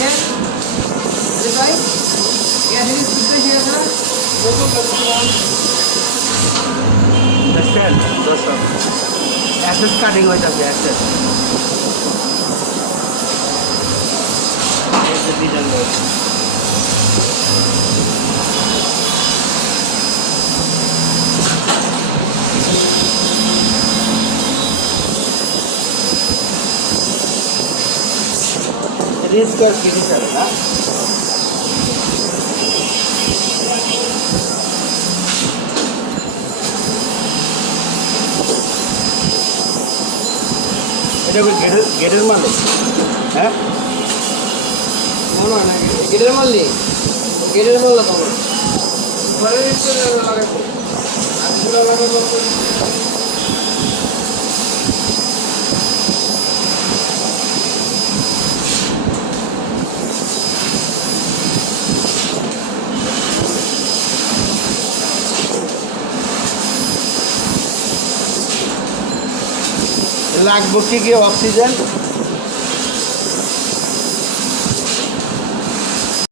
দেখেন ভাই এদিকে শুদ্ধ হয়েছে বোতল লাগছিলাম দেখছেন দর্শক অ্যাসেস কাটিং হইতেছে অ্যাসেস এই যে ডিজাইন রয়েছে রিস্কার ফিনিশার না এটা কি গেটের মালিক হ্যাঁ মনে হয় না গেটের মারলি গেটের মারলা তোমার ঘরের ভিতরে লাগাবো আজগুলো লাগাবো লাগবো কি অক্সিজেন